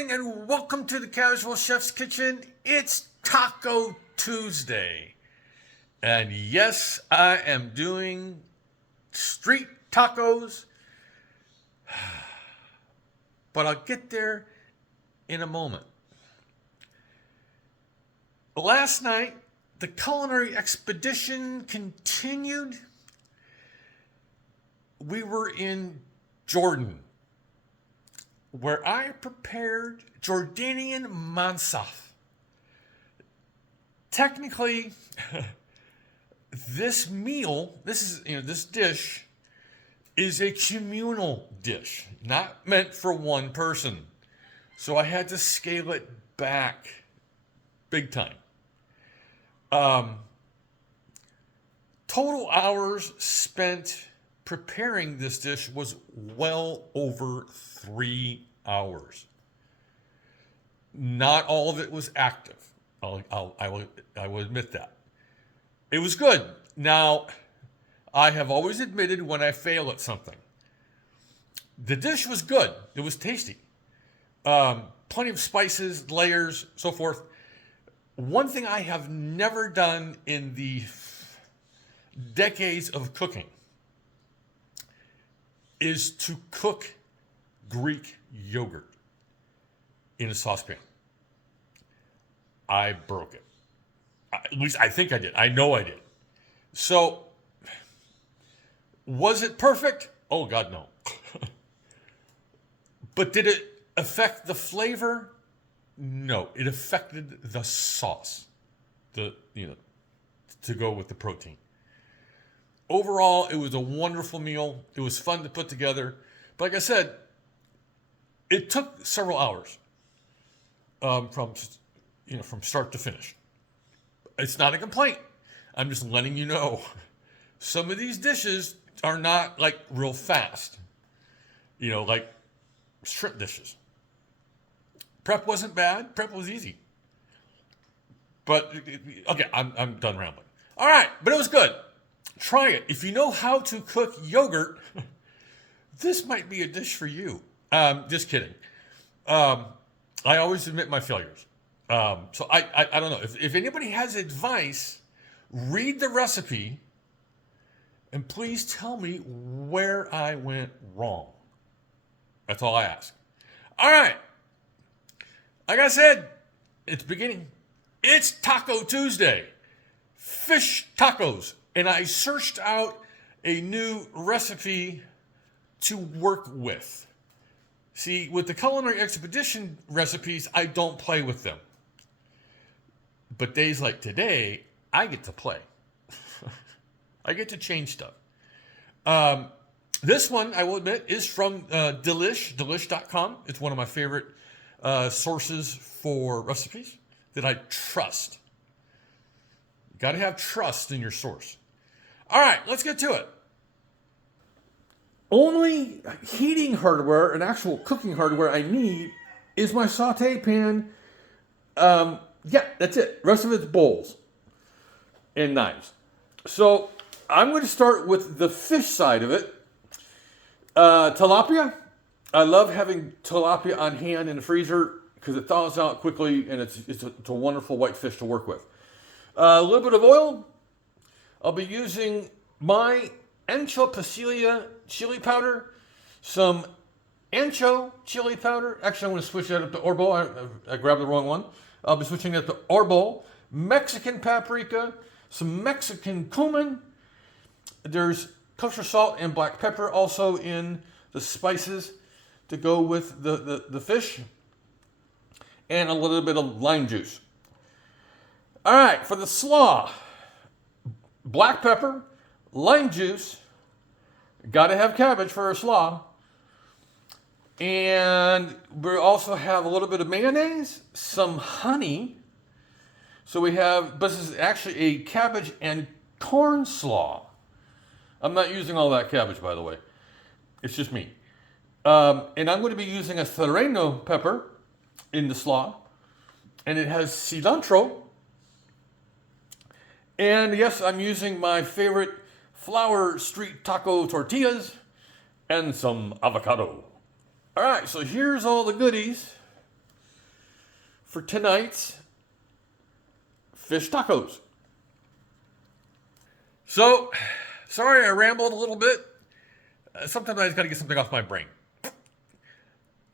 morning and welcome to the Casual Chef's Kitchen. It's Taco Tuesday. And yes, I am doing street tacos. But I'll get there in a moment. Last night, the culinary expedition continued. We were in Jordan, where I prepared Jordanian mansaf. Technically, this dish is a communal dish, not meant for one person. So I had to scale it back big time. Total hours spent preparing this dish was well over 3 hours. Not all of it was active. I will admit that. It was good. Now, I have always admitted when I fail at something. The dish was good. It was tasty. Plenty of spices, layers, so forth. One thing I have never done in the decades of cooking is to cook Greek yogurt in a saucepan. I broke it. At least I think I did. I know I did. So, was it perfect? Oh, God, no. But did it affect the flavor? No. It affected the sauce, to go with the protein. Overall, it was a wonderful meal. It was fun to put together. But like I said, it took several hours from start to finish. It's not a complaint. I'm just letting you know. Some of these dishes are not like real fast. Like shrimp dishes. Prep wasn't bad. Prep was easy. But, okay, I'm done rambling. All right, but it was good. Try it. If you know how to cook yogurt, this might be a dish for you. Just kidding. I always admit my failures. So I don't know. If anybody has advice, read the recipe and please tell me where I went wrong. That's all I ask. All right. Like I said, it's beginning. It's Taco Tuesday. Fish tacos. And I searched out a new recipe to work with. See, with the culinary expedition recipes, I don't play with them. But days like today, I get to play. I get to change stuff. This one, I will admit, is from delish.com. It's one of my favorite sources for recipes that I trust. You got to have trust in your source. All right, let's get to it. Only heating hardware and actual cooking hardware I need is my saute pan. Yeah, that's it. Rest of it's bowls and knives. So I'm going to start with the fish side of it. Tilapia. I love having tilapia on hand in the freezer because it thaws out quickly and it's a wonderful white fish to work with. A little bit of oil. I'll be using my ancho pasilia chili powder, some ancho chili powder. Actually, I'm going to switch that up to orbo. I grabbed the wrong one. I'll be switching that to orbo. Mexican paprika, some Mexican cumin. There's kosher salt and black pepper also in the spices to go with the fish. And a little bit of lime juice. All right, for the slaw, black pepper, lime juice, got to have cabbage for a slaw. And we also have a little bit of mayonnaise, some honey. So this is actually a cabbage and corn slaw. I'm not using all that cabbage, by the way. It's just me. And I'm going to be using a serrano pepper in the slaw. And it has cilantro. And yes, I'm using my favorite flour street taco tortillas and some avocado. All right, so here's all the goodies. for tonight's fish tacos. So, sorry I rambled a little bit. Sometimes I just got to get something off my brain.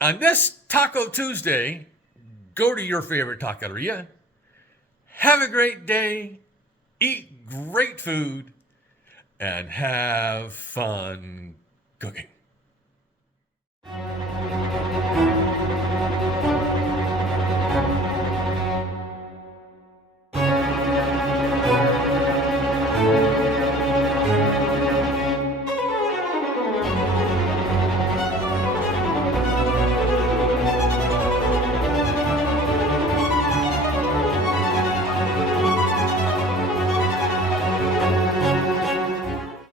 On this Taco Tuesday, go to your favorite taqueria, have a great day, eat great food, and have fun cooking.